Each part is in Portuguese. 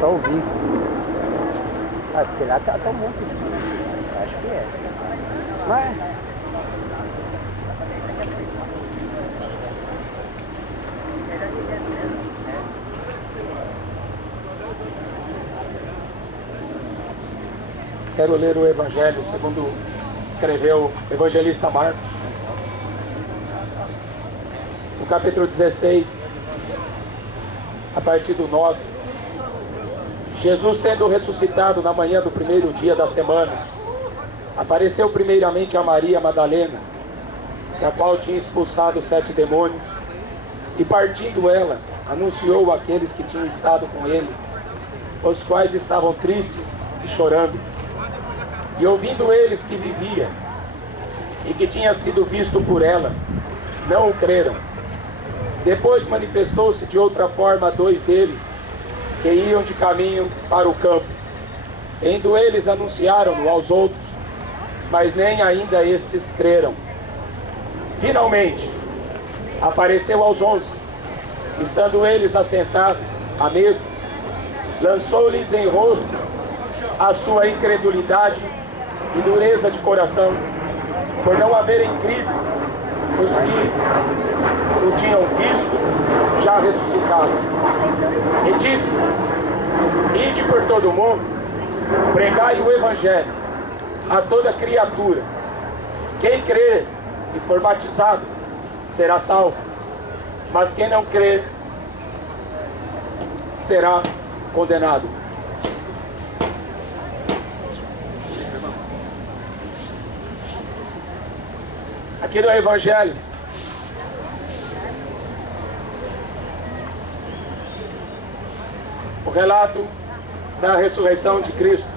para ouvir. Ah, porque lá tá um monte de... Acho que é. Mas... Quero ler o Evangelho segundo escreveu o evangelista Marcos. No capítulo 16, a partir do 9. Jesus, tendo ressuscitado na manhã do primeiro dia da semana, apareceu primeiramente a Maria Madalena, da qual tinha expulsado 7 demônios, e partindo ela, anunciou àqueles que tinham estado com ele, os quais estavam tristes e chorando. E ouvindo eles que vivia e que tinha sido visto por ela, não o creram. Depois manifestou-se de outra forma a 2 deles, que iam de caminho para o campo. Indo eles anunciaram-no aos outros, mas nem ainda estes creram. Finalmente, apareceu aos 11, estando eles assentados à mesa, lançou-lhes em rosto a sua incredulidade e dureza de coração, por não haverem crido os que o tinham visto já ressuscitado. E disse-lhes: ide por todo o mundo, pregai o Evangelho a toda criatura. Quem crer e for batizado será salvo, mas quem não crer será condenado. Aqui no Evangelho, o relato da ressurreição de Cristo.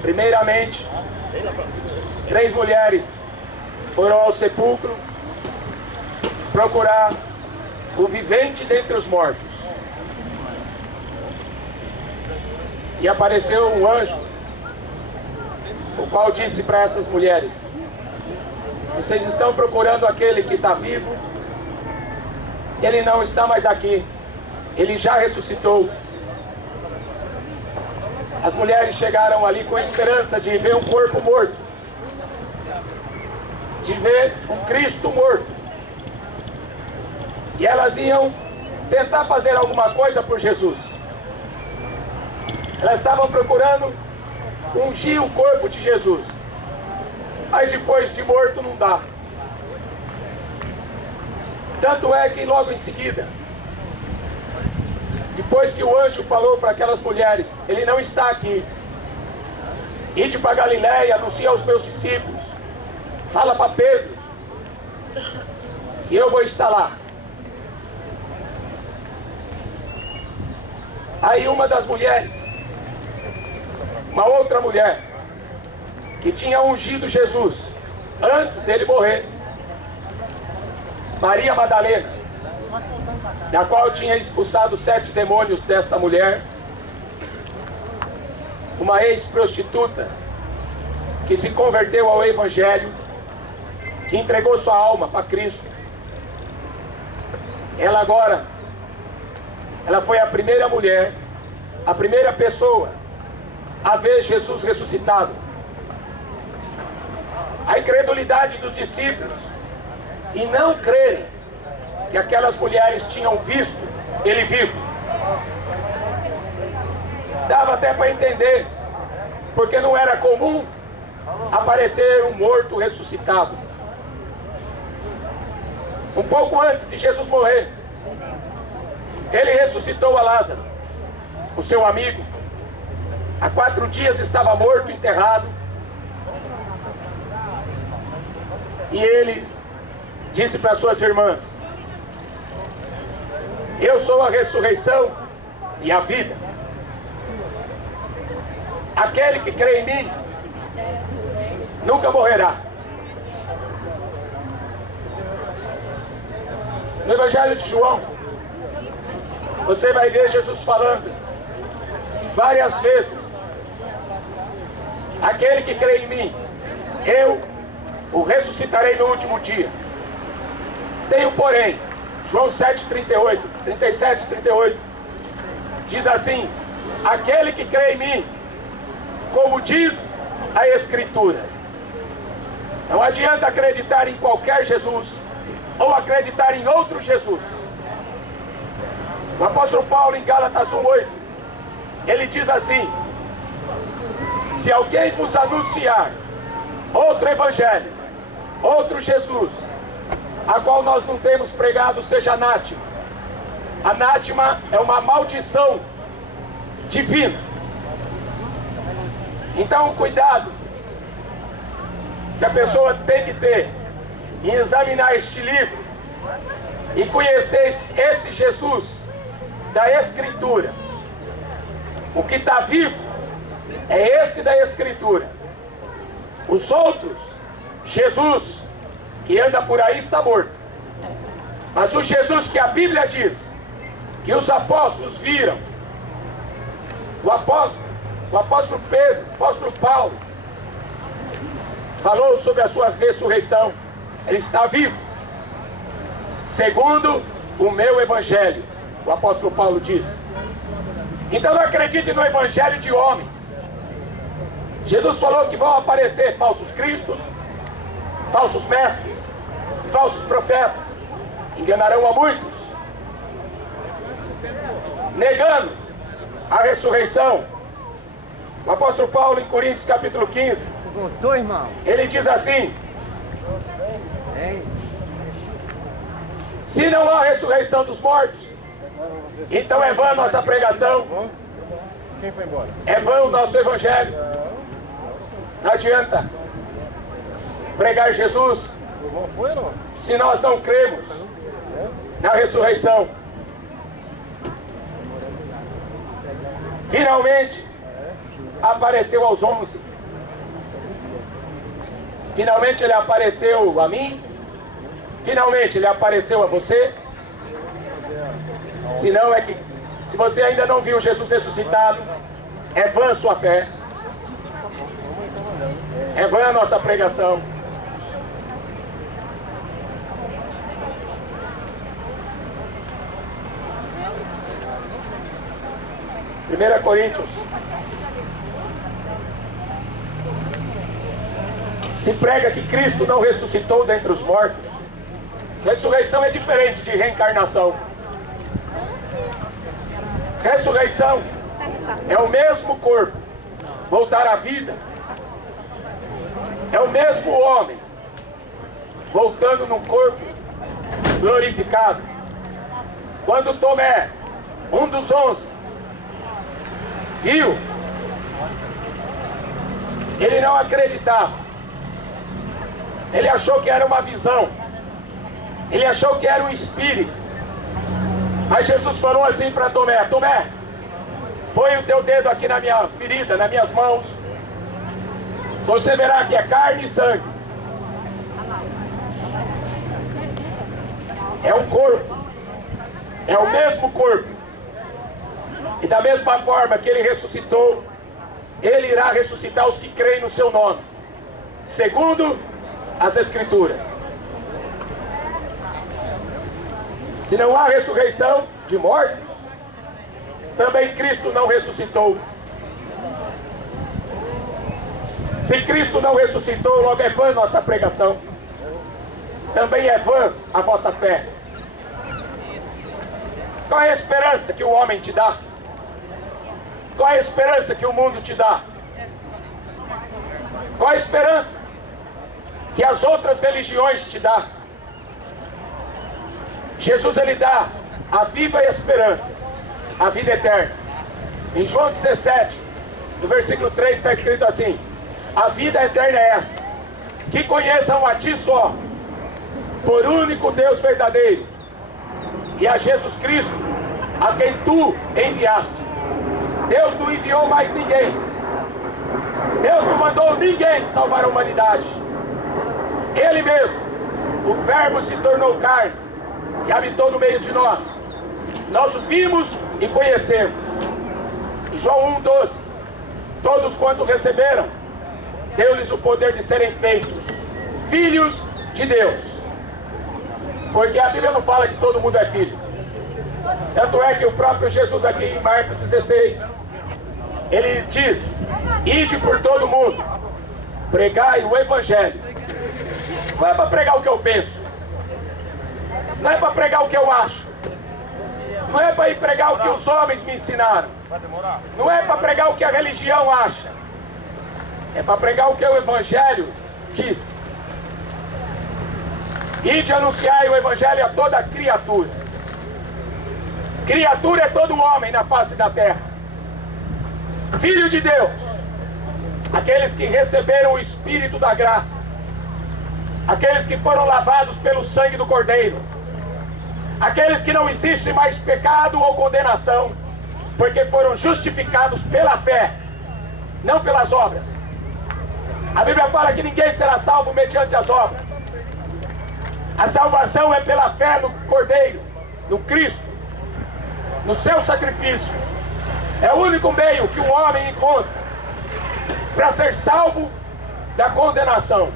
Primeiramente, 3 mulheres foram ao sepulcro procurar o vivente dentre os mortos. E apareceu um anjo, o qual disse para essas mulheres: vocês estão procurando aquele que está vivo? Ele não está mais aqui, ele já ressuscitou. As mulheres chegaram ali com a esperança de ver um corpo morto, de ver um Cristo morto, e elas iam tentar fazer alguma coisa por Jesus. Elas estavam procurando ungir o corpo de Jesus, mas depois de morto não dá. Tanto é que logo em seguida, depois que o anjo falou para aquelas mulheres: ele não está aqui, ide para Galiléia, anuncia aos meus discípulos, fala para Pedro que eu vou estar lá. Aí uma das mulheres, uma outra mulher que tinha ungido Jesus antes dele morrer, Maria Madalena, da qual tinha expulsado 7 demônios desta mulher, uma ex-prostituta que se converteu ao Evangelho, que entregou sua alma para Cristo. Ela agora, ela foi a primeira mulher, a primeira pessoa a ver Jesus ressuscitado. A incredulidade dos discípulos e não crerem que aquelas mulheres tinham visto ele vivo. Dava até para entender, porque não era comum aparecer um morto ressuscitado. Um pouco antes de Jesus morrer, ele ressuscitou a Lázaro, o seu amigo. Há 4 dias estava morto, enterrado. E ele disse para suas irmãs: eu sou a ressurreição e a vida. Aquele que crê em mim nunca morrerá. No Evangelho de João, você vai ver Jesus falando várias vezes: aquele que crê em mim, eu o ressuscitarei no último dia. Tem um porém, João 7:38, 37, 38. diz assim: aquele que crê em mim, como diz a Escritura. Não adianta acreditar em qualquer Jesus ou acreditar em outro Jesus. O apóstolo Paulo, em Gálatas 1:8, ele diz assim: se alguém vos anunciar outro evangelho, outro Jesus, a qual nós não temos pregado, seja anátema. Anátema é uma maldição divina. Então, cuidado que a pessoa tem que ter em examinar este livro e conhecer esse Jesus da Escritura. O que está vivo é este da Escritura. Os outros, Jesus que anda por aí, está morto. Mas o Jesus que a Bíblia diz que os apóstolos viram, o apóstolo Pedro, o apóstolo Paulo, falou sobre a sua ressurreição. Ele está vivo, segundo o meu evangelho, o apóstolo Paulo diz. Então não acredite no evangelho de homens. Jesus falou que vão aparecer falsos cristos, falsos mestres, falsos profetas, enganarão a muitos, negando a ressurreição. O apóstolo Paulo, em Coríntios capítulo 15, Gostou, irmão? ele diz assim: se não há ressurreição dos mortos, então é vã a nossa pregação. Quem foi embora? É vã o nosso evangelho. Não adianta pregar Jesus O irmão foi ou não? se nós não cremos na ressurreição. Finalmente apareceu aos 11. Finalmente ele apareceu a mim. Finalmente ele apareceu a você. Se não, é que se você ainda não viu Jesus ressuscitado, é vã a sua fé, é vã a nossa pregação. Primeira Coríntios. Se prega que Cristo não ressuscitou dentre os mortos. Ressurreição é diferente de reencarnação. Ressurreição é o mesmo corpo voltar à vida. É o mesmo homem voltando num corpo glorificado. Quando Tomé, um dos 11, viu, ele não acreditava. Ele achou que era uma visão. Ele achou que era um espírito. Mas Jesus falou assim para Tomé: Tomé, põe o teu dedo aqui na minha ferida, nas minhas mãos. Você verá que é carne e sangue. É um corpo. É o mesmo corpo. E da mesma forma que ele ressuscitou, ele irá ressuscitar os que creem no seu nome, segundo as Escrituras. Se não há ressurreição de mortos, também Cristo não ressuscitou. Se Cristo não ressuscitou, logo é vã nossa pregação. Também é vã a vossa fé. Qual é a esperança que o homem te dá? Qual é a esperança que o mundo te dá? Qual é a esperança que as outras religiões te dão? Jesus, ele dá a viva esperança, a vida eterna. Em João 17, no versículo 3, está escrito assim: a vida eterna é esta, que conheçam a ti só, por único Deus verdadeiro, e a Jesus Cristo, a quem tu enviaste. Deus não enviou mais ninguém. Deus não mandou ninguém salvar a humanidade. Ele mesmo, o Verbo, se tornou carne e habitou no meio de nós. Nós o vimos e conhecemos. Em João 1,12, todos quanto receberam, deu-lhes o poder de serem feitos filhos de Deus. Porque a Bíblia não fala que todo mundo é filho. Tanto é que o próprio Jesus aqui em Marcos 16, ele diz: ide por todo mundo, pregai o evangelho. Não é para pregar o que eu penso, não é para pregar o que eu acho, não é para ir pregar o que os homens me ensinaram, não é para pregar o que a religião acha, é para pregar o que o evangelho diz. Ide anunciar o evangelho a toda criatura. Criatura é todo homem na face da terra. Filho de Deus, aqueles que receberam o Espírito da graça, aqueles que foram lavados pelo sangue do Cordeiro, aqueles que não existe mais pecado ou condenação, porque foram justificados pela fé, não pelas obras. A Bíblia fala que ninguém será salvo mediante as obras. A salvação é pela fé no Cordeiro, no Cristo, no seu sacrifício. É o único meio que o homem encontra para ser salvo da condenação.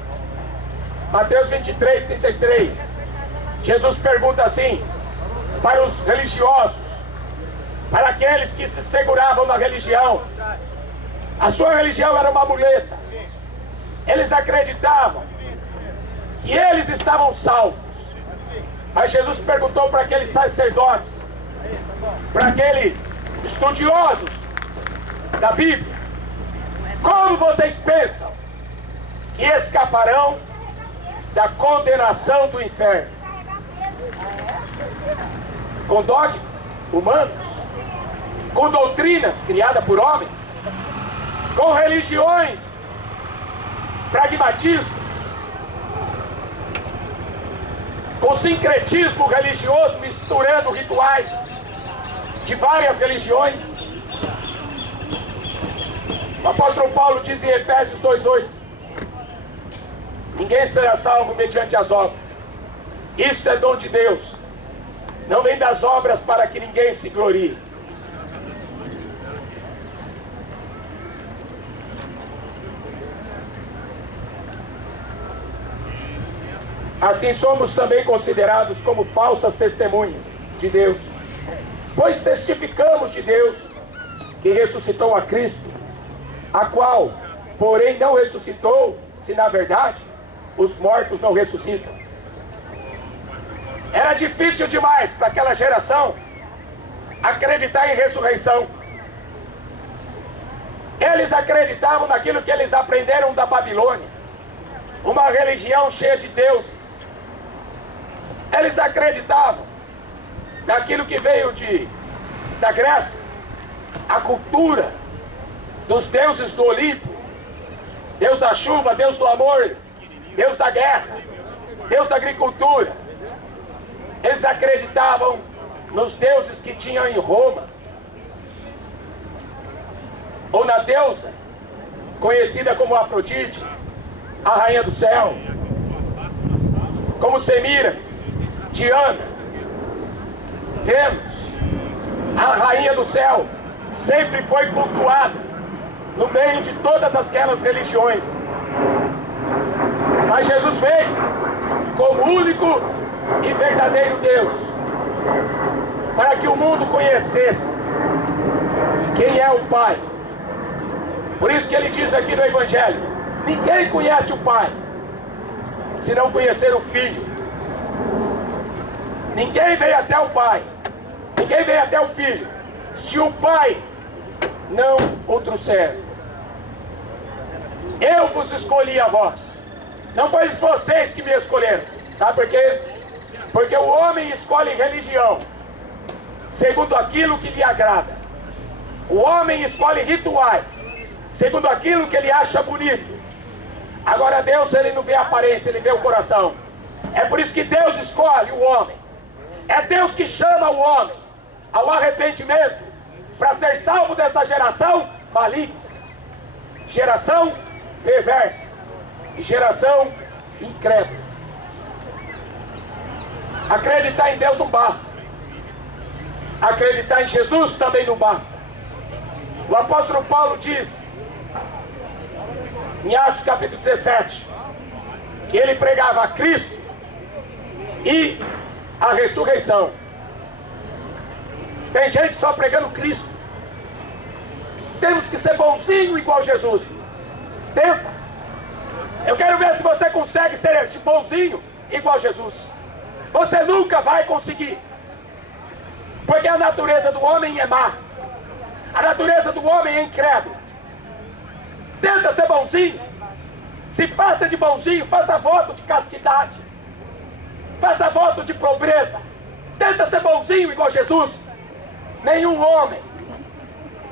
Mateus 23, 33. Jesus pergunta assim para os religiosos, para aqueles que se seguravam na religião. A sua religião era uma muleta. Eles acreditavam que eles estavam salvos. Mas Jesus perguntou para aqueles sacerdotes, para aqueles estudiosos da Bíblia: como vocês pensam que escaparão da condenação do inferno? Com dogmas humanos? Com doutrinas criadas por homens? Com religiões? Pragmatismo? Com sincretismo religioso, misturando rituais de várias religiões? O apóstolo Paulo diz em Efésios 2:8: ninguém será salvo mediante as obras. Isto é dom de Deus, não vem das obras para que ninguém se glorie. Assim somos também considerados como falsas testemunhas de Deus, pois testificamos de Deus que ressuscitou a Cristo, a qual, porém, não ressuscitou, se na verdade os mortos não ressuscitam. Era difícil demais para aquela geração acreditar em ressurreição. Eles acreditavam naquilo que eles aprenderam da Babilônia, uma religião cheia de deuses. Eles acreditavam naquilo que veio da Grécia, a cultura dos deuses do Olimpo, Deus da chuva, Deus do amor, Deus da guerra, Deus da agricultura. Eles acreditavam nos deuses que tinham em Roma, ou na deusa conhecida como Afrodite, a rainha do céu, como Semíramis, Diana, Vênus, a rainha do céu, sempre foi cultuada no meio de todas aquelas religiões. Mas Jesus veio como único e verdadeiro Deus, para que o mundo conhecesse quem é o Pai. Por isso que ele diz aqui no Evangelho: ninguém conhece o Pai se não conhecer o Filho. Ninguém veio até o Pai, ninguém veio até o Filho, se o Pai não o trouxer. Eu vos escolhi a vós, não foi vocês que me escolheram. Sabe por quê? Porque o homem escolhe religião segundo aquilo que lhe agrada. O homem escolhe rituais segundo aquilo que ele acha bonito. Agora Deus, ele não vê a aparência, ele vê o coração. É por isso que Deus escolhe o homem. É Deus que chama o homem ao arrependimento para ser salvo dessa geração maligna, geração perversa e geração incrédula. Acreditar em Deus não basta. Acreditar em Jesus também não basta. O apóstolo Paulo diz em Atos capítulo 17 que ele pregava a Cristo e a ressurreição. Tem gente só pregando Cristo. Temos que ser bonzinho igual Jesus. Tenta. Eu quero ver se você consegue ser bonzinho igual Jesus. Você nunca vai conseguir. Porque a natureza do homem é má. A natureza do homem é incrédulo. Tenta ser bonzinho. Se faça de bonzinho, faça voto de castidade. Faça voto de pobreza. Tenta ser bonzinho igual Jesus. Nenhum homem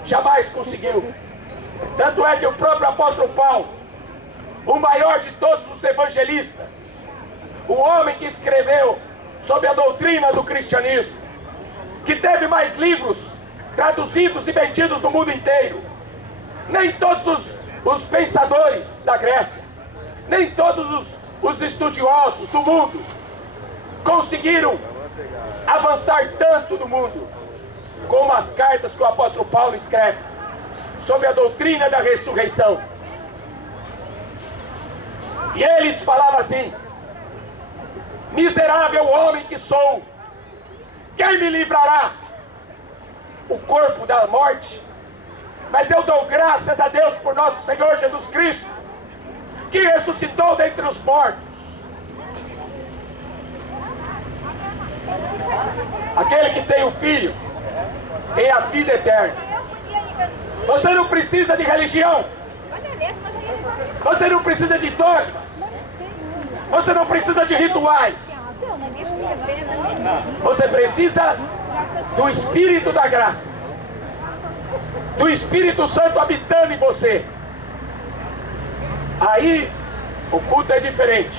jamais conseguiu. Tanto é que o próprio apóstolo Paulo, o maior de todos os evangelistas, o homem que escreveu sobre a doutrina do cristianismo, que teve mais livros traduzidos e vendidos no mundo inteiro, nem todos os pensadores da Grécia, nem todos os estudiosos do mundo conseguiram avançar tanto no mundo como as cartas que o apóstolo Paulo escreve sobre a doutrina da ressurreição. E ele te falava assim: miserável homem que sou, quem me livrará? O corpo da morte? Mas eu dou graças a Deus por nosso Senhor Jesus Cristo, que ressuscitou dentre os mortos. Aquele que tem o Filho tem a vida eterna. Você não precisa de religião. Você não precisa de dogmas. Você não precisa de rituais. Você precisa do Espírito da graça, do Espírito Santo habitando em você. Aí o culto é diferente.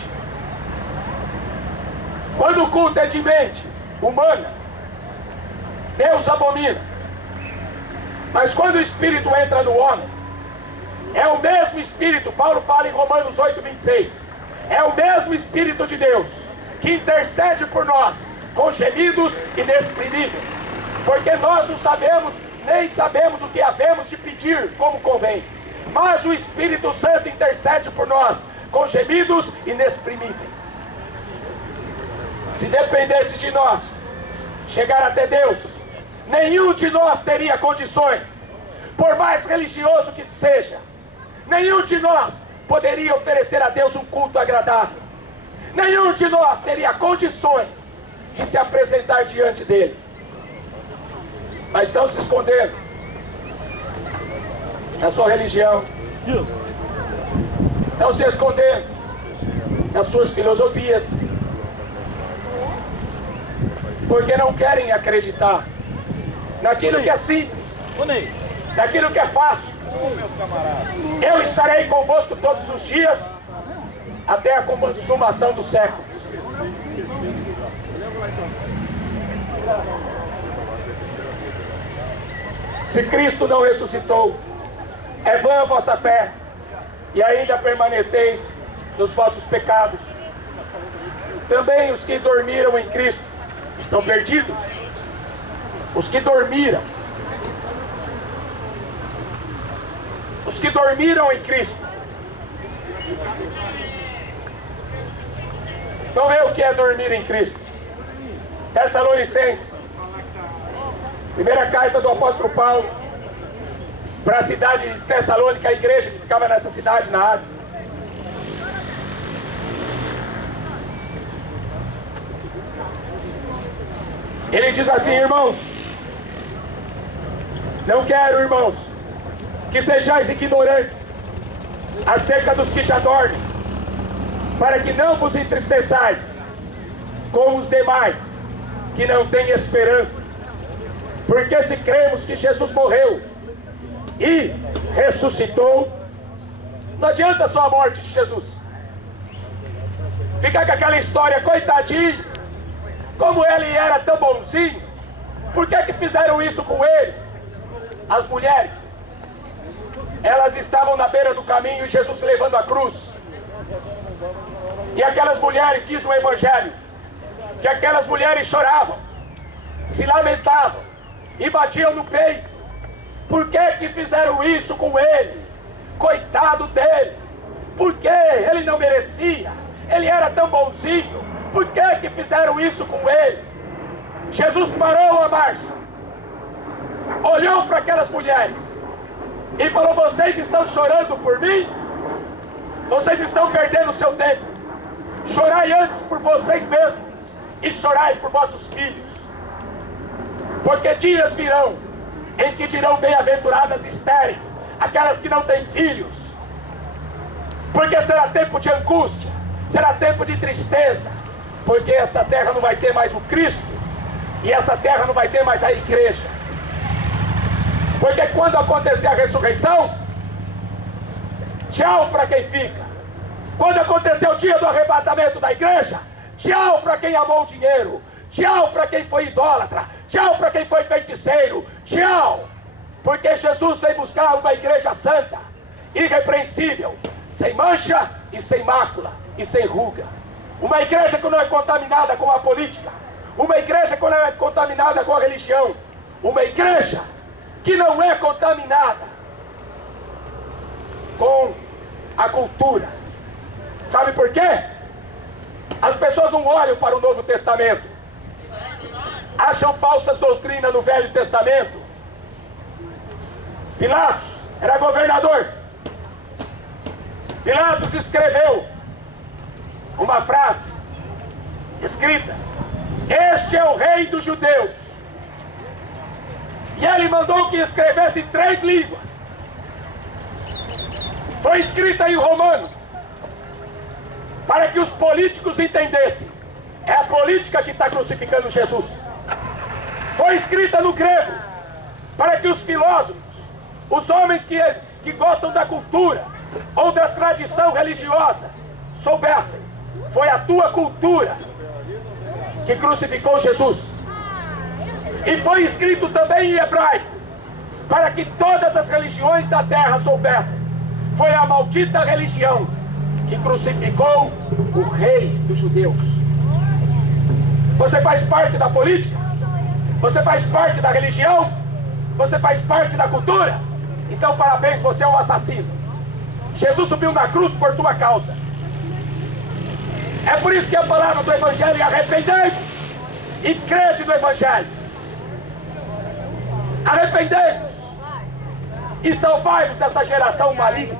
Quando o culto é de mente humana, Deus abomina. Mas quando o Espírito entra no homem, é o mesmo Espírito. Paulo fala em Romanos 8:26. É o mesmo Espírito de Deus que intercede por nós com gemidos inexprimíveis, porque nós não sabemos, nem sabemos o que havemos de pedir como convém, mas o Espírito Santo intercede por nós com gemidos inexprimíveis. Se dependesse de nós chegar até Deus, nenhum de nós teria condições, por mais religioso que seja. Nenhum de nós poderia oferecer a Deus um culto agradável. Nenhum de nós teria condições de se apresentar diante dele. Mas estão se escondendo na sua religião. Estão se escondendo nas suas filosofias, porque não querem acreditar naquilo que é simples, naquilo que é fácil. Eu estarei convosco todos os dias, até a consumação do século. Se Cristo não ressuscitou, é vã a vossa fé, e ainda permaneceis nos vossos pecados. Também os que dormiram em Cristo estão perdidos. Os que dormiram. Os que dormiram em Cristo. Vamos ver o que é dormir em Cristo. Tessalonicenses, primeira carta do apóstolo Paulo para a cidade de Tessalônica, a igreja que ficava nessa cidade na Ásia. Ele diz assim: irmãos, não quero, irmãos, que sejais ignorantes acerca dos que já dormem, para que não vos entristeçais como os demais que não têm esperança. Porque se cremos que Jesus morreu e ressuscitou, não adianta só a morte de Jesus. Fica com aquela história, coitadinho, como ele era tão bonzinho, por que fizeram isso com ele? As mulheres, elas estavam na beira do caminho e Jesus levando a cruz. E aquelas mulheres, diz o Evangelho, que aquelas mulheres choravam, se lamentavam e batiam no peito. Por que fizeram isso com ele? Coitado dele, porque ele não merecia, ele era tão bonzinho. Por que fizeram isso com ele? Jesus parou a marcha olhou para aquelas mulheres e falou: vocês estão chorando por mim? Vocês estão perdendo o seu tempo. Chorai antes por vocês mesmos e chorai por vossos filhos. Porque dias virão em que dirão: bem-aventuradas estéreis, aquelas que não têm filhos. Porque será tempo de angústia, será tempo de tristeza. Porque esta terra não vai ter mais o Cristo, e essa terra não vai ter mais a igreja. Porque quando acontecer a ressurreição, tchau para quem fica. Quando acontecer o dia do arrebatamento da igreja, tchau para quem amou o dinheiro, tchau para quem foi idólatra, tchau para quem foi feiticeiro, tchau. Porque Jesus veio buscar uma igreja santa, irrepreensível, sem mancha e sem mácula e sem ruga. Uma igreja que não é contaminada com a política, uma igreja que não é contaminada com a religião, uma igreja que não é contaminada com a cultura. Sabe por quê? As pessoas não olham para o Novo Testamento, acham falsas doutrinas no Velho Testamento. Pilatos era governador. Pilatos escreveu uma frase escrita: este é o rei dos judeus. E ele mandou que escrevesse em 3 línguas. Foi escrita em romano, para que os políticos entendessem. É a política que está crucificando Jesus. Foi escrita no grego, para que os filósofos, os homens que gostam da cultura ou da tradição religiosa, soubessem. Foi a tua cultura que crucificou Jesus. E foi escrito também em hebraico, para que todas as religiões da terra soubessem. Foi a maldita religião que crucificou o rei dos judeus. Você faz parte da política? Você faz parte da religião? Você faz parte da cultura? Então parabéns, você é um assassino. Jesus subiu na cruz por tua causa. É por isso que a palavra do Evangelho é: arrependei-vos e crede no Evangelho. Arrependei-vos e salvai-vos dessa geração maligna.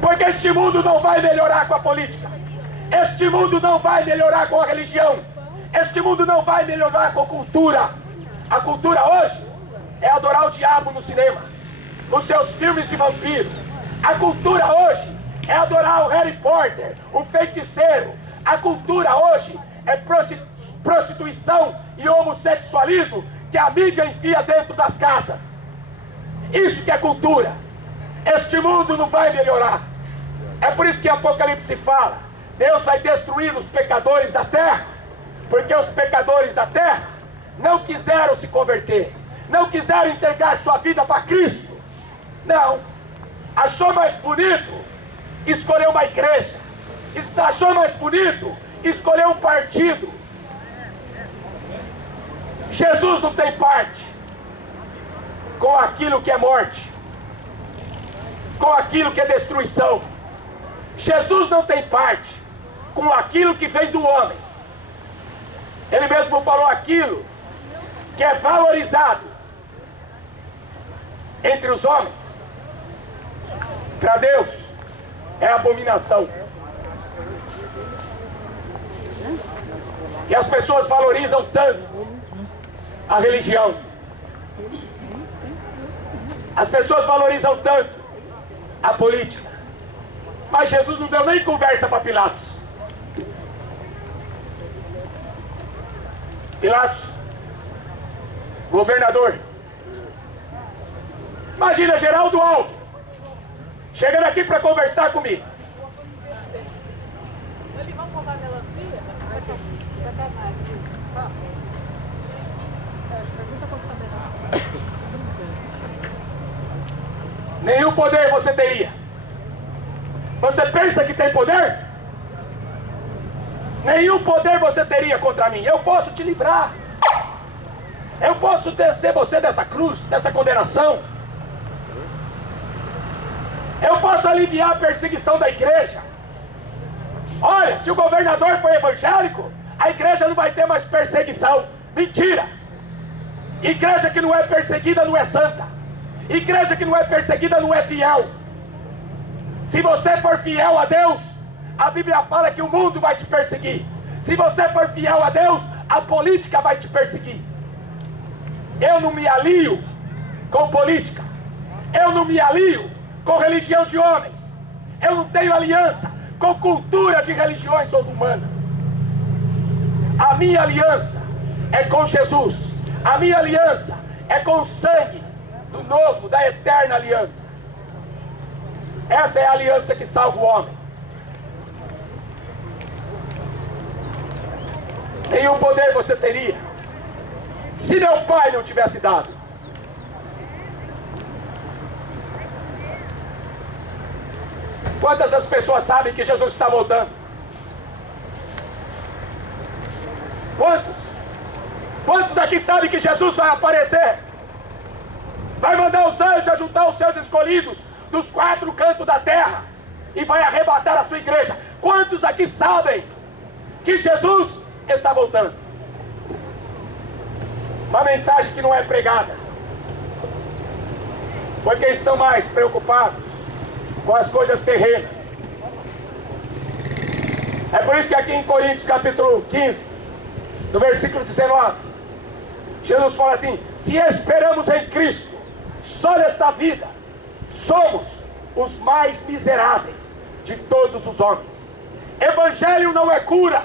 Porque este mundo não vai melhorar com a política. Este mundo não vai melhorar com a religião. Este mundo não vai melhorar com a cultura. A cultura hoje é adorar o diabo no cinema, com seus filmes de vampiro. A cultura hoje é adorar o Harry Potter, um feiticeiro. A cultura hoje é prostituição e homossexualismo que a mídia enfia dentro das casas. Isso que é cultura. Este mundo não vai melhorar. É por isso que Apocalipse fala: Deus vai destruir os pecadores da terra, porque os pecadores da terra não quiseram se converter, não quiseram entregar sua vida para Cristo. Não. Achou mais bonito escolher uma igreja. E achou mais bonito escolher um partido. Jesus não tem parte com aquilo que é morte, com aquilo que é destruição. Jesus não tem parte com aquilo que vem do homem. Ele mesmo falou: aquilo que é valorizado entre os homens, para Deus é abominação. E as pessoas valorizam tanto a religião, as pessoas valorizam tanto a política, mas Jesus não deu nem conversa para Pilatos. Pilatos, governador, imagina Geraldo Alckmin chegando aqui para conversar comigo. Nenhum poder você teria. Você pensa que tem poder? Nenhum poder você teria contra mim. Eu posso te livrar. Eu posso descer você dessa cruz, dessa condenação. Eu posso aliviar a perseguição da igreja. Olha, se o governador for evangélico, a igreja não vai ter mais perseguição. Mentira! Igreja que não é perseguida não é santa. Igreja que não é perseguida não é fiel. Se você for fiel a Deus, a Bíblia fala que o mundo vai te perseguir. Se você for fiel a Deus, a política vai te perseguir. Eu não me alio com política. Eu não me alio com religião de homens. Eu não tenho aliança com cultura de religiões ou humanas. A minha aliança é com Jesus. A minha aliança é com o sangue do novo, da eterna aliança. Essa é a aliança que salva o homem. Nenhum poder você teria se meu pai não tivesse dado. Quantas das pessoas sabem que Jesus está voltando? Quantos? Quantos aqui sabem que Jesus vai aparecer? Vai mandar os anjos a juntar os seus escolhidos dos 4 cantos da terra e vai arrebatar a sua igreja. Quantos aqui sabem que Jesus está voltando? Uma mensagem que não é pregada, porque estão mais preocupados com as coisas terrenas. É por isso que aqui em Coríntios capítulo 15, no versículo 19, Jesus fala assim: se esperamos em Cristo só nesta vida, somos os mais miseráveis de todos os homens. Evangelho não é cura.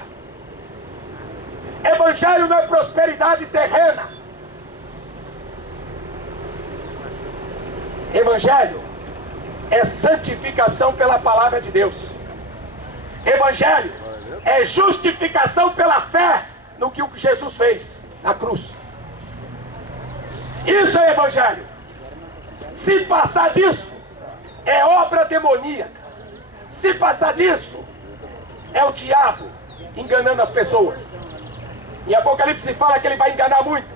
Evangelho não é prosperidade terrena. Evangelho é santificação pela palavra de Deus. Evangelho é justificação pela fé no que Jesus fez na cruz. Isso é evangelho. Se passar disso, é obra demoníaca. Se passar disso, é o diabo enganando as pessoas. Em Apocalipse fala que ele vai enganar muito.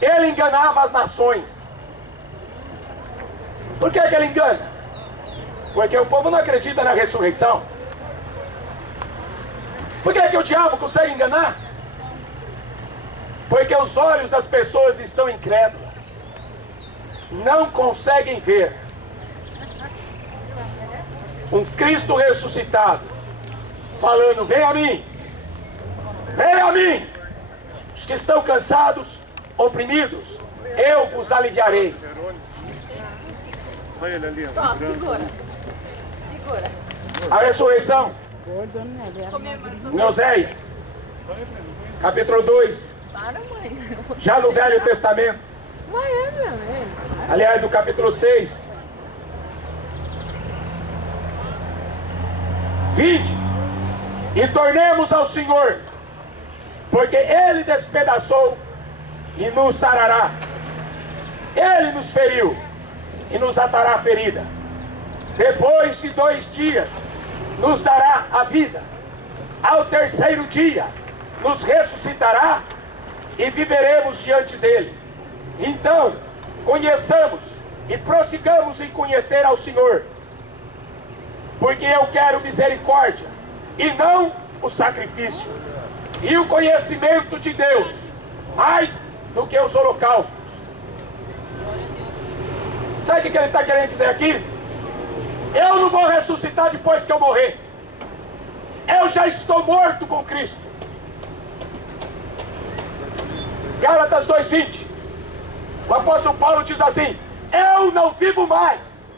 Ele enganava as nações. Por que ele engana? Porque o povo não acredita na ressurreição. Por que o diabo consegue enganar? Porque os olhos das pessoas estão incrédulas. Não conseguem ver um Cristo ressuscitado falando: vem a mim, venha a mim, os que estão cansados, oprimidos, eu vos aliviarei. A ressurreição, em Oséias, capítulo 2, já no Velho Testamento, aliás, no capítulo 6, vinde e tornemos ao Senhor, porque Ele despedaçou e nos sarará. Ele nos feriu e nos atará a ferida. Depois de 2 dias nos dará a vida. Ao terceiro dia nos ressuscitará e viveremos diante dele. Então conheçamos e prossigamos em conhecer ao Senhor, porque eu quero misericórdia e não o sacrifício, e o conhecimento de Deus mais do que os holocaustos. Sabe o que ele está querendo dizer aqui? Eu não vou ressuscitar depois que eu morrer. Eu já estou morto com Cristo. Gálatas 2:20. O apóstolo Paulo diz assim: eu não vivo mais,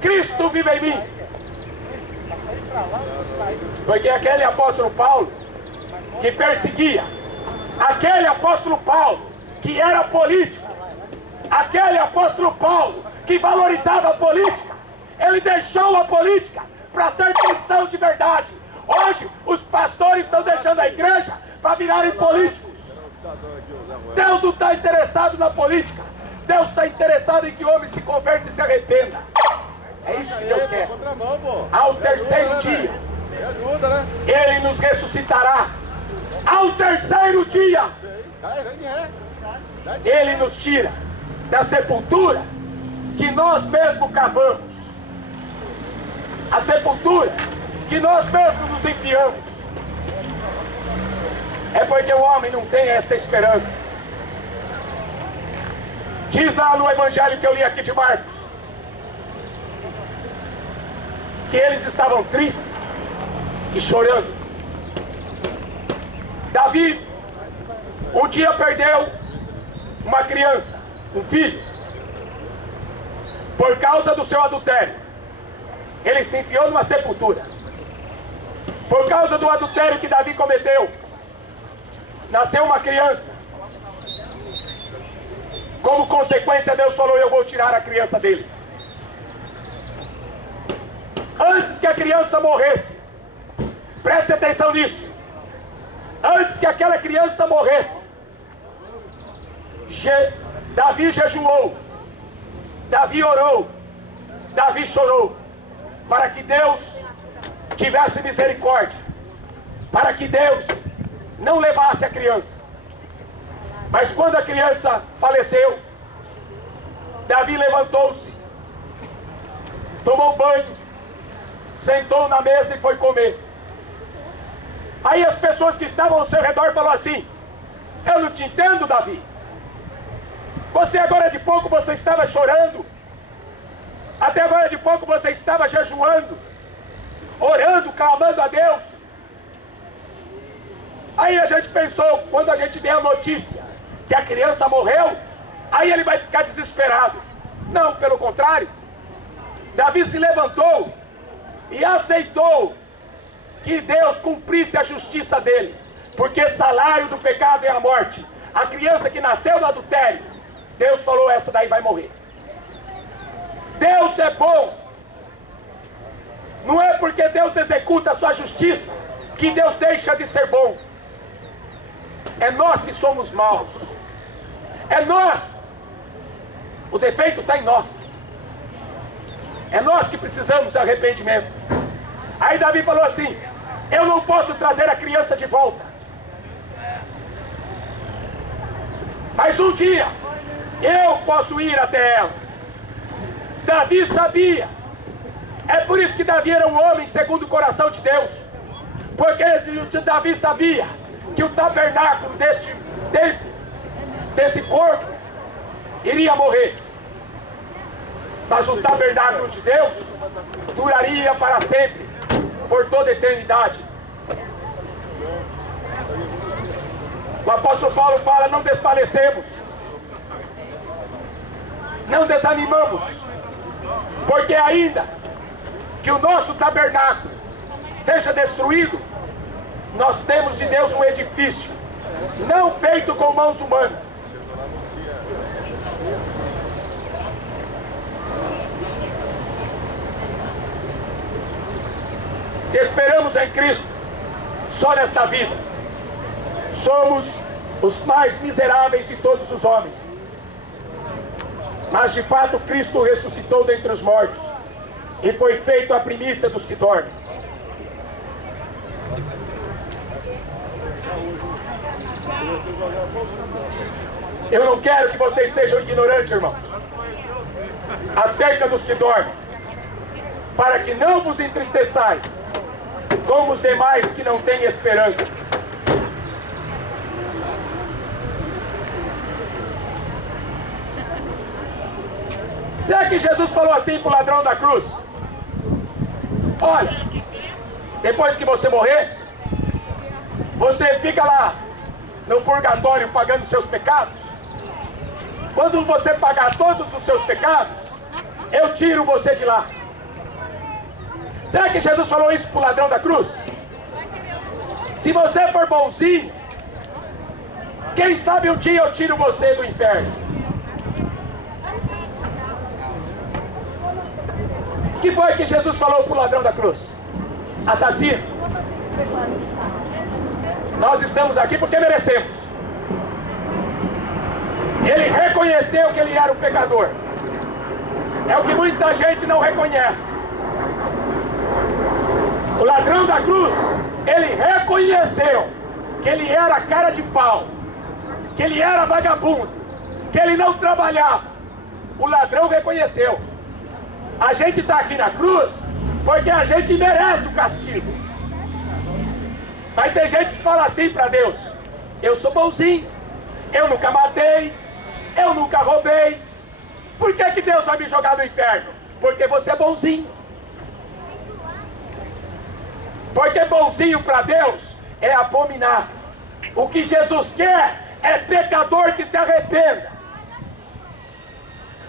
Cristo vive em mim. Porque aquele apóstolo Paulo que perseguia, aquele apóstolo Paulo que era político, aquele apóstolo Paulo que valorizava a política, ele deixou a política para ser cristão de verdade. Hoje os pastores estão deixando a igreja para virarem políticos. Deus não está interessado na política. Deus está interessado em que o homem se converta e se arrependa. É isso que Deus quer. Ao terceiro dia Ele nos ressuscitará. Ao terceiro dia Ele nos tira da sepultura que nós mesmos cavamos, a sepultura que nós mesmos nos enfiamos. É porque o homem não tem essa esperança. Diz lá no evangelho que eu li aqui de Marcos, que eles estavam tristes e chorando. Davi, um dia perdeu uma criança, um filho, por causa do seu adultério. Ele se enfiou numa sepultura. Por causa do adultério que Davi cometeu, nasceu uma criança. Como consequência, Deus falou: eu vou tirar a criança dele. Antes que a criança morresse, preste atenção nisso, antes que aquela criança morresse, Davi jejuou, Davi orou, Davi chorou, para que Deus tivesse misericórdia, para que Deus não levasse a criança. Mas quando a criança faleceu, Davi levantou-se, tomou banho, sentou na mesa e foi comer. Aí as pessoas que estavam ao seu redor falaram assim: eu não te entendo, Davi. Você agora de pouco você estava chorando, até agora de pouco você estava jejuando, orando, clamando a Deus. Aí a gente pensou, quando a gente der a notícia que a criança morreu, aí ele vai ficar desesperado. Não, pelo contrário, Davi se levantou e aceitou que Deus cumprisse a justiça dele, porque salário do pecado é a morte. A criança que nasceu no adultério, Deus falou: essa daí vai morrer. Deus é bom. Não é porque Deus executa a sua justiça que Deus deixa de ser bom. É nós que somos maus. É nós. O defeito está em nós. É nós que precisamos de arrependimento. Aí Davi falou assim: eu não posso trazer a criança de volta, mas um dia eu posso ir até ela. Davi sabia. É por isso que Davi era um homem segundo o coração de Deus, porque Davi sabia que o tabernáculo deste templo, desse corpo, iria morrer, mas o tabernáculo de Deus duraria para sempre, por toda a eternidade. O apóstolo Paulo fala: não desfalecemos, não desanimamos, porque ainda que o nosso tabernáculo seja destruído, nós temos de Deus um edifício, não feito com mãos humanas. Se esperamos em Cristo só nesta vida, somos os mais miseráveis de todos os homens. Mas de fato Cristo ressuscitou dentre os mortos e foi feito a primícia dos que dormem. Eu não quero que vocês sejam ignorantes, irmãos, acerca dos que dormem, para que não vos entristeçais como os demais que não têm esperança. Será que Jesus falou assim para o ladrão da cruz? Olha, depois que você morrer, você fica lá no purgatório pagando seus pecados. Quando você pagar todos os seus pecados, eu tiro você de lá. Será que Jesus falou isso para o ladrão da cruz? Se você for bonzinho, quem sabe um dia eu tiro você do inferno. O que foi que Jesus falou para o ladrão da cruz? Assassino. Nós estamos aqui porque merecemos. Ele reconheceu que ele era um pecador. É o que muita gente não reconhece. O ladrão da cruz, ele reconheceu que ele era cara de pau, que ele era vagabundo, que ele não trabalhava. O ladrão reconheceu. A gente está aqui na cruz porque a gente merece o castigo. Mas tem gente que fala assim para Deus: eu sou bonzinho, eu nunca matei, eu nunca roubei. Por que Deus vai me jogar no inferno? Porque você é bonzinho. Porque bonzinho para Deus é abominável. O que Jesus quer é pecador que se arrependa.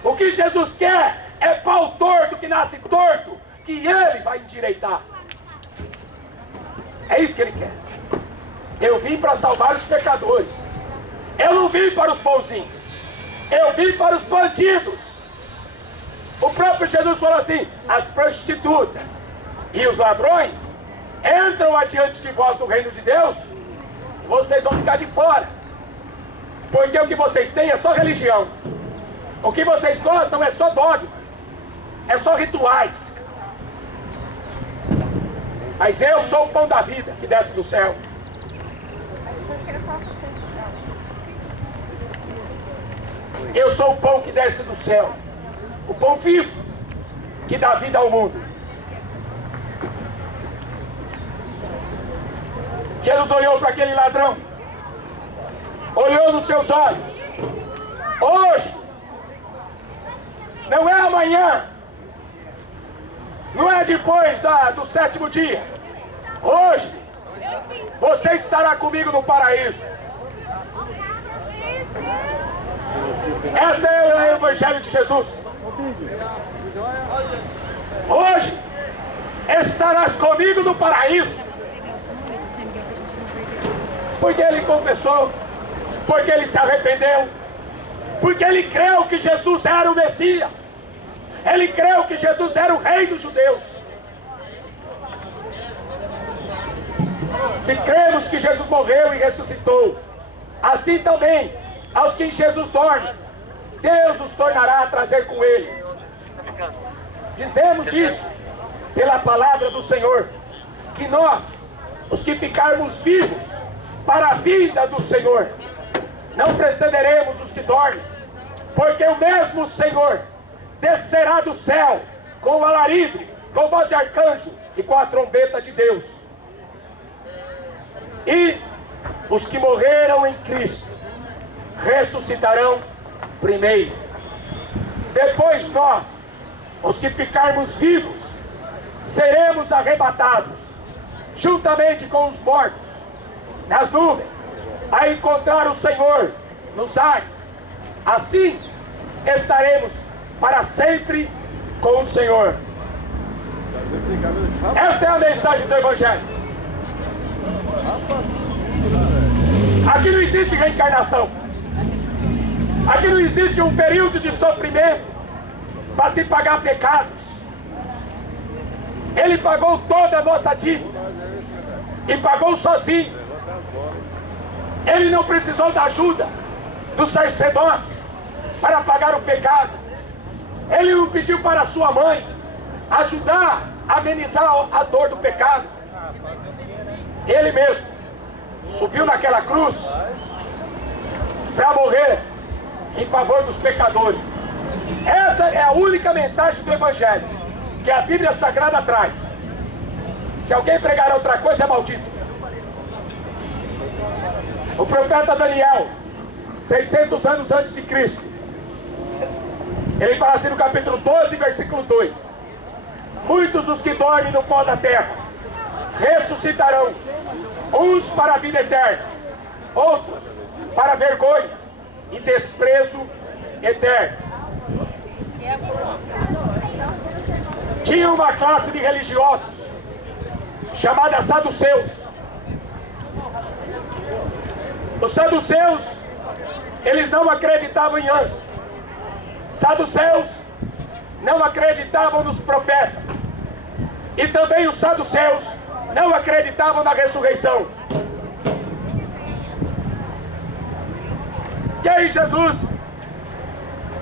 O que Jesus quer é pau torto que nasce torto, que Ele vai endireitar. É isso que Ele quer. Eu vim para salvar os pecadores. Eu não vim para os bonzinhos. Eu vim para os bandidos. O próprio Jesus falou assim: as prostitutas e os ladrões entram adiante de vós no reino de Deus, e vocês vão ficar de fora. Porque o que vocês têm é só religião. O que vocês gostam é só dogmas, é só rituais. Mas eu sou o pão da vida que desce do céu. Eu sou o pão que desce do céu, o pão vivo que dá vida ao mundo. Jesus olhou para aquele ladrão, olhou nos seus olhos. Hoje, não é amanhã, não é depois do sétimo dia. Hoje, você estará comigo no paraíso. Este é o Evangelho de Jesus. Hoje estarás comigo no paraíso. Porque ele confessou, porque ele se arrependeu, porque ele creu que Jesus era o Messias. Ele creu que Jesus era o Rei dos Judeus. Se cremos que Jesus morreu e ressuscitou, assim também aos que em Jesus dormem, Deus os tornará a trazer com Ele. Dizemos isso pela palavra do Senhor, que nós, os que ficarmos vivos para a vida do Senhor, não precederemos os que dormem, porque o mesmo Senhor descerá do céu com o alarido, com voz de arcanjo e com a trombeta de Deus. E os que morreram em Cristo ressuscitarão primeiro. Depois nós, os que ficarmos vivos, seremos arrebatados, juntamente com os mortos, nas nuvens, a encontrar o Senhor nos ares. Assim estaremos para sempre com o Senhor. Esta é a mensagem do Evangelho. Aqui não existe reencarnação. Aqui não existe um período de sofrimento para se pagar pecados. Ele pagou toda a nossa dívida e pagou sozinho. Ele não precisou da ajuda dos sacerdotes para pagar o pecado. Ele não pediu para sua mãe ajudar a amenizar a dor do pecado. Ele mesmo subiu naquela cruz para morrer em favor dos pecadores. Essa é a única mensagem do Evangelho que a Bíblia Sagrada traz. Se alguém pregar outra coisa, é maldito. O profeta Daniel, 600 anos antes de Cristo, ele fala assim no capítulo 12, versículo 2: muitos dos que dormem no pó da terra ressuscitarão, uns para a vida eterna, outros para a vergonha e desprezo eterno. Tinha uma classe de religiosos chamada saduceus. Os saduceus, eles não acreditavam em anjos. Saduceus não acreditavam nos profetas. E também os saduceus não acreditavam na ressurreição. E aí Jesus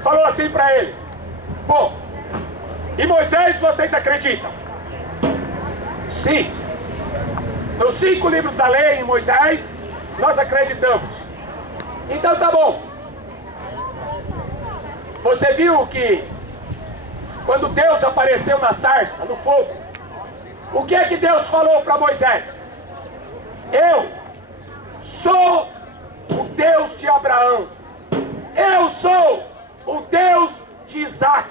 falou assim para ele: bom, em Moisés vocês acreditam? Sim. Nos 5 livros da lei, em Moisés, nós acreditamos. Então tá bom. Você viu que quando Deus apareceu na sarça, no fogo, o que é que Deus falou para Moisés? Eu sou o Deus de Abraão, Eu sou o Deus de Isaac.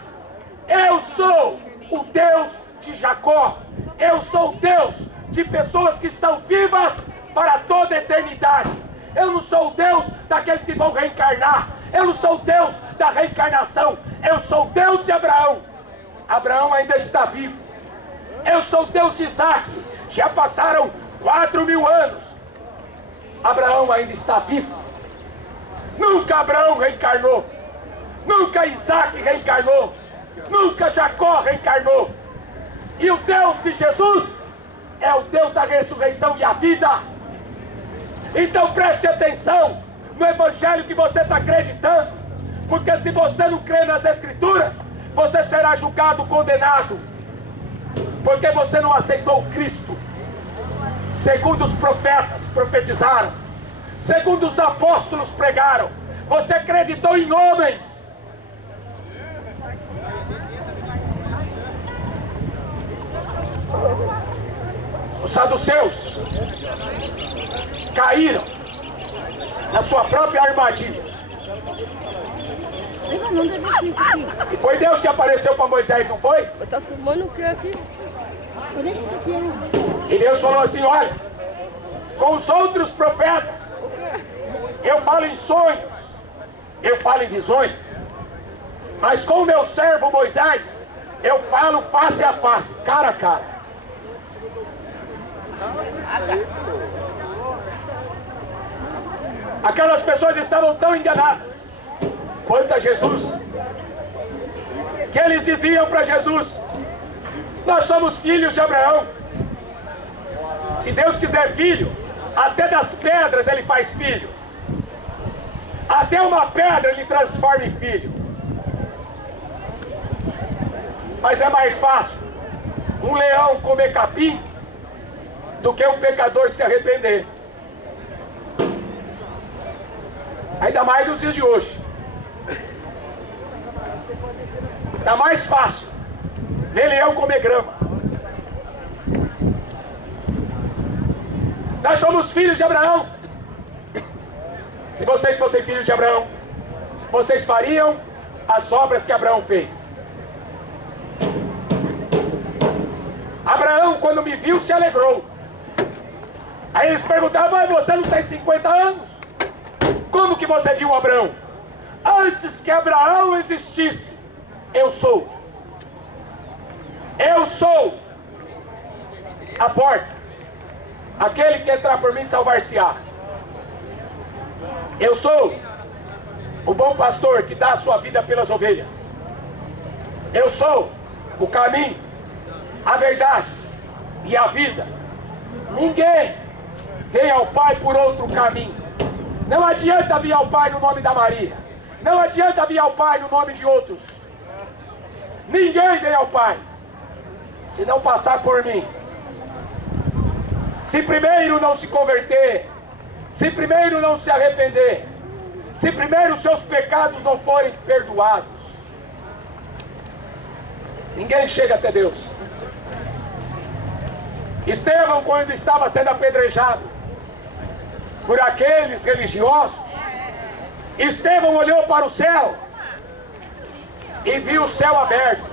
Eu sou o Deus de Jacó. Eu sou o Deus de pessoas que estão vivas para toda a eternidade. Eu não sou o Deus daqueles que vão reencarnar. Eu não sou o Deus da reencarnação. Eu sou o Deus de Abraão. Abraão ainda está vivo. Eu sou o Deus de Isaac. Já passaram 4.000 anos. Abraão ainda está vivo. Nunca Abraão reencarnou. Nunca Isaac reencarnou. Nunca Jacó reencarnou. E o Deus de Jesus é o Deus da ressurreição e a vida. Então preste atenção no evangelho que você está acreditando. Porque se você não crê nas Escrituras, você será julgado, condenado. Porque você não aceitou Cristo. Segundo os profetas profetizaram. Segundo os apóstolos pregaram. Você acreditou em homens. Os saduceus caíram na sua própria armadilha. E foi Deus que apareceu para Moisés, não foi? Tá filmando o que aqui? E Deus falou assim, olha, com os outros profetas, eu falo em sonhos, eu falo em visões, mas com o meu servo Moisés, eu falo face a face, cara a cara. Aquelas pessoas estavam tão enganadas quanto a Jesus, que eles diziam para Jesus, nós somos filhos de Abraão. Se Deus quiser filho, até das pedras ele faz filho. Até uma pedra ele transforma em filho. Mas é mais fácil um leão comer capim do que um pecador se arrepender. Ainda mais nos dias de hoje. Está mais fácil ver leão comer grama. Nós somos filhos de Abraão. Se vocês fossem filhos de Abraão, vocês fariam as obras que Abraão fez. Abraão, quando me viu, se alegrou. Aí eles perguntavam, mas você não tem 50 anos? Como que você viu Abraão? Antes que Abraão existisse, eu sou. Eu sou a porta. Aquele que entrar por mim salvar-se-á. Eu sou o bom pastor que dá a sua vida pelas ovelhas. Eu sou o caminho, a verdade e a vida. Ninguém vem ao Pai por outro caminho. Não adianta vir ao Pai no nome da Maria. Não adianta vir ao Pai no nome de outros. Ninguém vem ao Pai se não passar por mim. Se primeiro não se converter, se primeiro não se arrepender, se primeiro os seus pecados não forem perdoados, ninguém chega até Deus. Estevão, quando estava sendo apedrejado por aqueles religiosos, Estevão olhou para o céu e viu o céu aberto.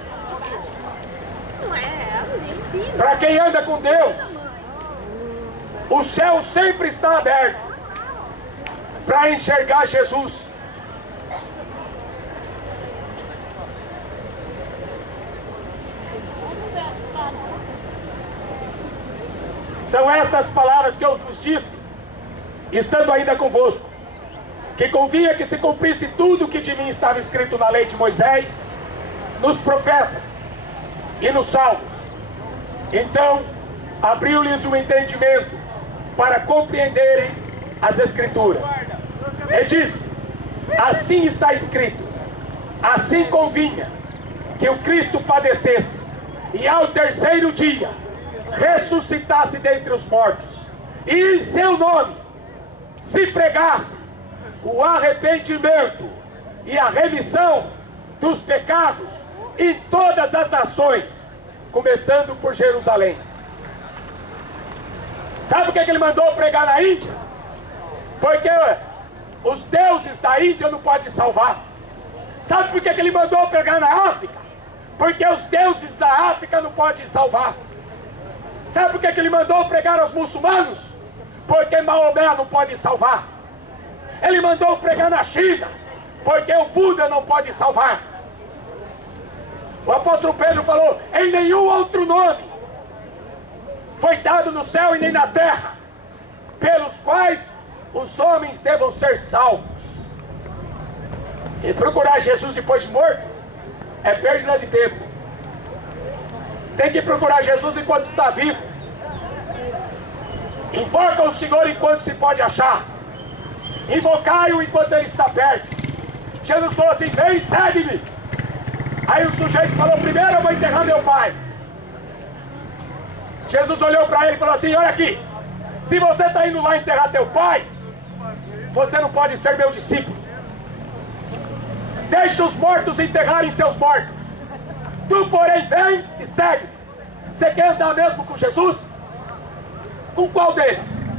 Para quem anda com Deus, o céu sempre está aberto para enxergar Jesus. São estas palavras que eu vos disse, estando ainda convosco, que convinha que se cumprisse tudo o que de mim estava escrito na lei de Moisés, nos profetas e nos salmos. Então abriu-lhes o entendimento para compreenderem as Escrituras. E diz, assim está escrito, assim convinha que o Cristo padecesse e ao terceiro dia ressuscitasse dentre os mortos, e em seu nome se pregasse o arrependimento e a remissão dos pecados em todas as nações, começando por Jerusalém. Sabe por que ele mandou pregar na Índia? Porque os deuses da Índia não podem salvar. Sabe por que ele mandou pregar na África? Porque os deuses da África não podem salvar. Sabe por que ele mandou pregar aos muçulmanos? Porque Maomé não pode salvar. Ele mandou pregar na China, porque o Buda não pode salvar. O apóstolo Pedro falou: em nenhum outro nome foi dado no céu e nem na terra, pelos quais os homens devam ser salvos. E procurar Jesus depois de morto é perda de tempo. Tem que procurar Jesus enquanto está vivo. Invoca o Senhor enquanto se pode achar. Invocai-o enquanto ele está perto. Jesus falou assim: vem, segue-me. Aí o sujeito falou: primeiro eu vou enterrar meu pai. Jesus olhou para ele e falou assim: olha aqui, se você está indo lá enterrar teu pai, você não pode ser meu discípulo. Deixa os mortos enterrarem seus mortos. Tu, porém, vem e segue-me. Você quer andar mesmo com Jesus? Com qual deles?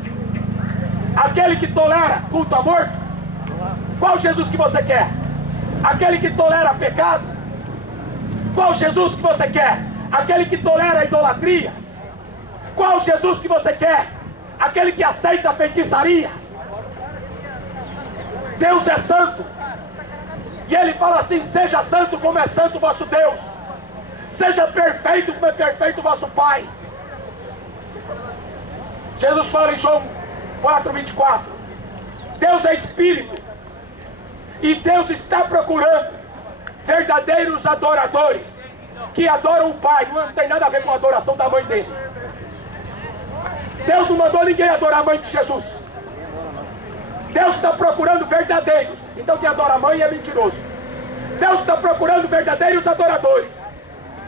Aquele que tolera culto a morto? Qual Jesus que você quer? Aquele que tolera pecado? Qual Jesus que você quer? Aquele que tolera a idolatria? Qual Jesus que você quer? Aquele que aceita a feitiçaria? Deus é santo. E ele fala assim: seja santo como é santo o vosso Deus. Seja perfeito como é perfeito o vosso Pai. Jesus fala em João 4:24. Deus é Espírito. E Deus está procurando verdadeiros adoradores que adoram o Pai. Não tem nada a ver com a adoração da mãe dele. Deus não mandou ninguém adorar a mãe de Jesus. Deus está procurando verdadeiros. Então quem adora a mãe é mentiroso. Deus está procurando verdadeiros adoradores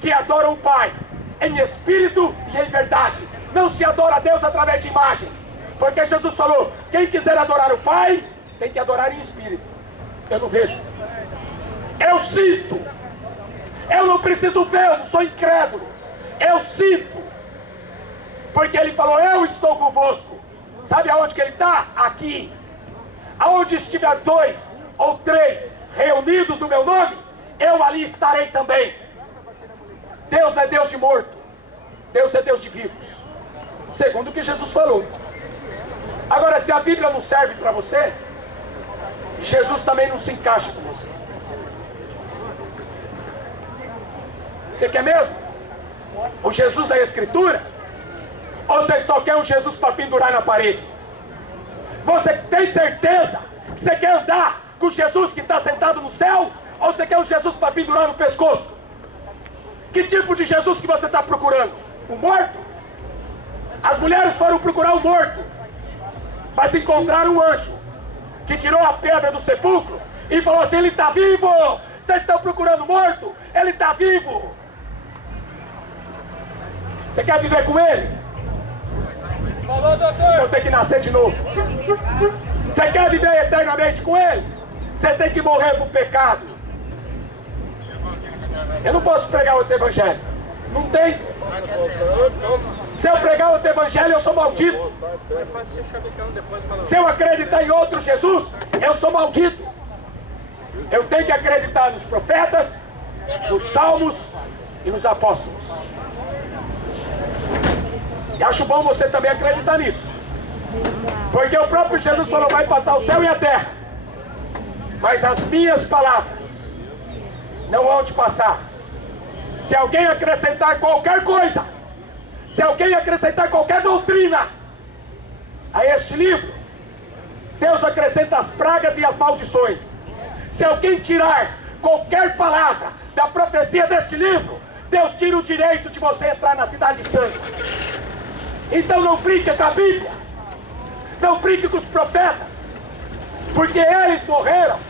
que adoram o Pai em espírito e em verdade. Não se adora a Deus através de imagem, porque Jesus falou: quem quiser adorar o Pai tem que adorar em espírito. Eu não vejo, eu sinto. Eu não preciso ver, eu não sou incrédulo. Eu sinto, porque ele falou: eu estou convosco. Sabe aonde que ele está? Aqui. Aonde estiver 2 ou 3 reunidos no meu nome, eu ali estarei também. Deus não é Deus de morto, Deus é Deus de vivos, segundo o que Jesus falou. Agora, se a Bíblia não serve para você, Jesus também não se encaixa com você. Você quer mesmo o Jesus da Escritura? Ou você só quer um Jesus para pendurar na parede? Você tem certeza que você quer andar com Jesus que está sentado no céu? Ou você quer um Jesus para pendurar no pescoço? Que tipo de Jesus que você está procurando? O morto? As mulheres foram procurar o morto, mas encontraram um anjo que tirou a pedra do sepulcro e falou assim: ele está vivo! Vocês estão procurando o morto? Ele está vivo! Você quer viver com ele? Então tem que nascer de novo. Você quer viver eternamente com ele? Você tem que morrer para o pecado. Eu não posso pregar outro evangelho. Não tem. Se eu pregar outro evangelho, eu sou maldito. Se eu acreditar em outro Jesus, eu sou maldito. Eu tenho que acreditar nos profetas, nos salmos e nos apóstolos. E acho bom você também acreditar nisso, porque o próprio Jesus falou: vai passar o céu e a terra, mas as minhas palavras não vão te passar. Se alguém acrescentar qualquer coisa, se alguém acrescentar qualquer doutrina a este livro, Deus acrescenta as pragas e as maldições. Se alguém tirar qualquer palavra da profecia deste livro, Deus tira o direito de você entrar na cidade santa. Então não brinque com a Bíblia, não brinque com os profetas, porque eles morreram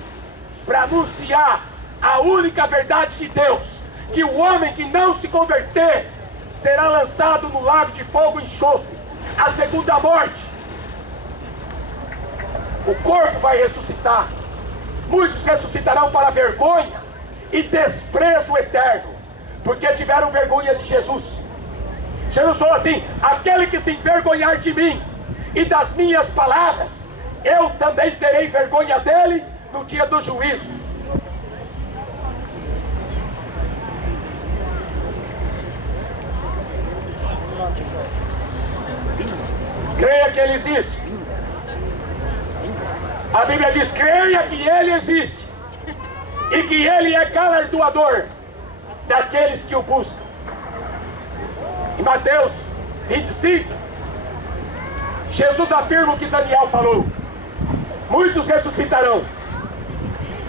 para anunciar a única verdade de Deus, que o homem que não se converter será lançado no lago de fogo e enxofre, a segunda morte. O corpo vai ressuscitar, muitos ressuscitarão para vergonha e desprezo eterno, porque tiveram vergonha de Jesus. Jesus falou assim: aquele que se envergonhar de mim e das minhas palavras, eu também terei vergonha dele no dia do juízo. Creia que ele existe. A Bíblia diz: creia que ele existe e que ele é galardoador daqueles que o buscam. Em Mateus 25, Jesus afirma o que Daniel falou: muitos ressuscitarão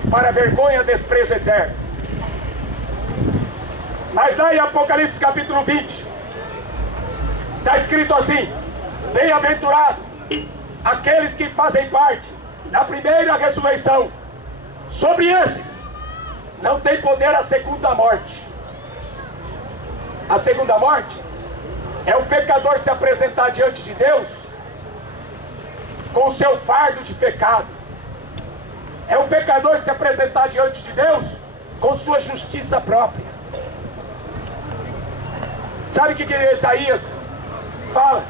para vergonha e desprezo eterno. Mas lá em Apocalipse capítulo 20 está escrito assim: bem-aventurado aqueles que fazem parte da primeira ressurreição. Sobre esses não tem poder a segunda morte. A segunda morte é o pecador se apresentar diante de Deus com o seu fardo de pecado. É o pecador se apresentar diante de Deus com sua justiça própria. Sabe o que Isaías fala?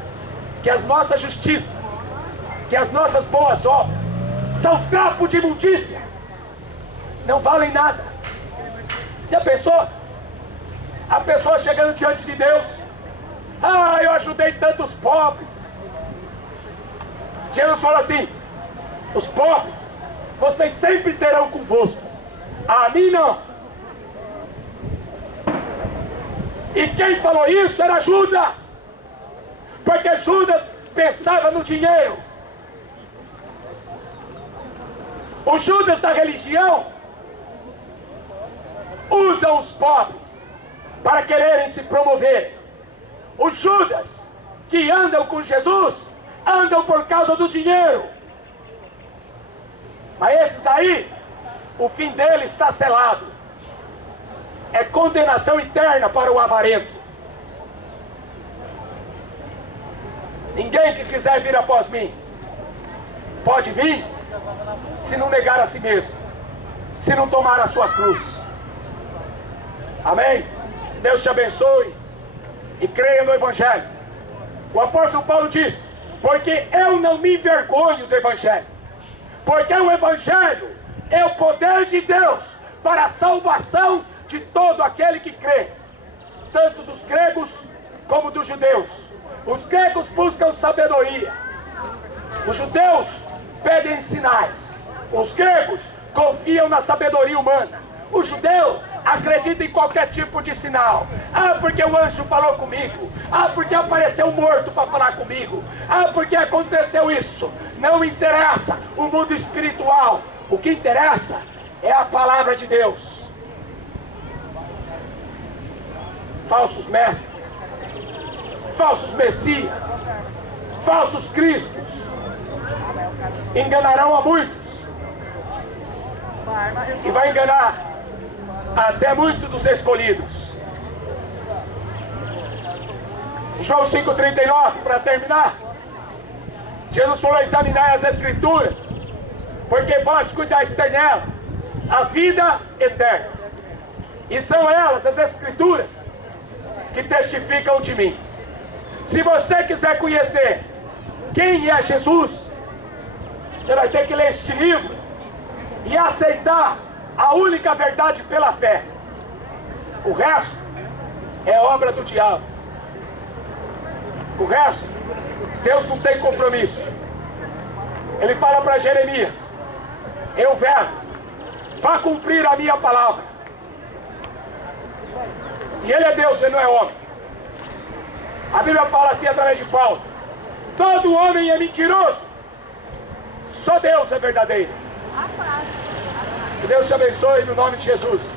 Que as nossas justiças, que as nossas boas obras são trapo de imundícia, não valem nada. Já pensou? A pessoa chegando diante de Deus: ah, eu ajudei tantos pobres. Jesus falou assim: os pobres vocês sempre terão convosco, a mim não. E quem falou isso era Judas, porque Judas pensava no dinheiro. O Judas da religião usa os pobres para quererem se promoverem. Os Judas que andam com Jesus andam por causa do dinheiro. Mas esses aí, o fim deles está selado. É condenação eterna para o avarento. Ninguém que quiser vir após mim pode vir se não negar a si mesmo, se não tomar a sua cruz. Amém? Deus te abençoe e creia no Evangelho. O apóstolo Paulo diz: porque eu não me envergonho do Evangelho, porque o Evangelho é o poder de Deus para a salvação de todo aquele que crê, tanto dos gregos como dos judeus. Os gregos buscam sabedoria, os judeus pedem sinais, os gregos confiam na sabedoria humana, o judeu acredita em qualquer tipo de sinal. Ah, porque o anjo falou comigo. Ah, porque apareceu morto para falar comigo. Ah, porque aconteceu isso. Não interessa o mundo espiritual. O que interessa é a palavra de Deus. Falsos mestres, falsos messias, falsos cristos enganarão a muitos, e vai enganar até muitos dos escolhidos. João 5,39, para terminar, Jesus falou: examinai as Escrituras, porque vós cuidais ter nela a vida eterna, e são elas, as Escrituras, que testificam de mim. Se você quiser conhecer quem é Jesus, você vai ter que ler este livro e aceitar a única verdade pela fé. O resto é obra do diabo. O resto, Deus não tem compromisso. Ele fala para Jeremias: eu venho para cumprir a minha palavra. E ele é Deus, ele não é homem. A Bíblia fala assim através de Paulo: todo homem é mentiroso, só Deus é verdadeiro. Que Deus te abençoe no nome de Jesus.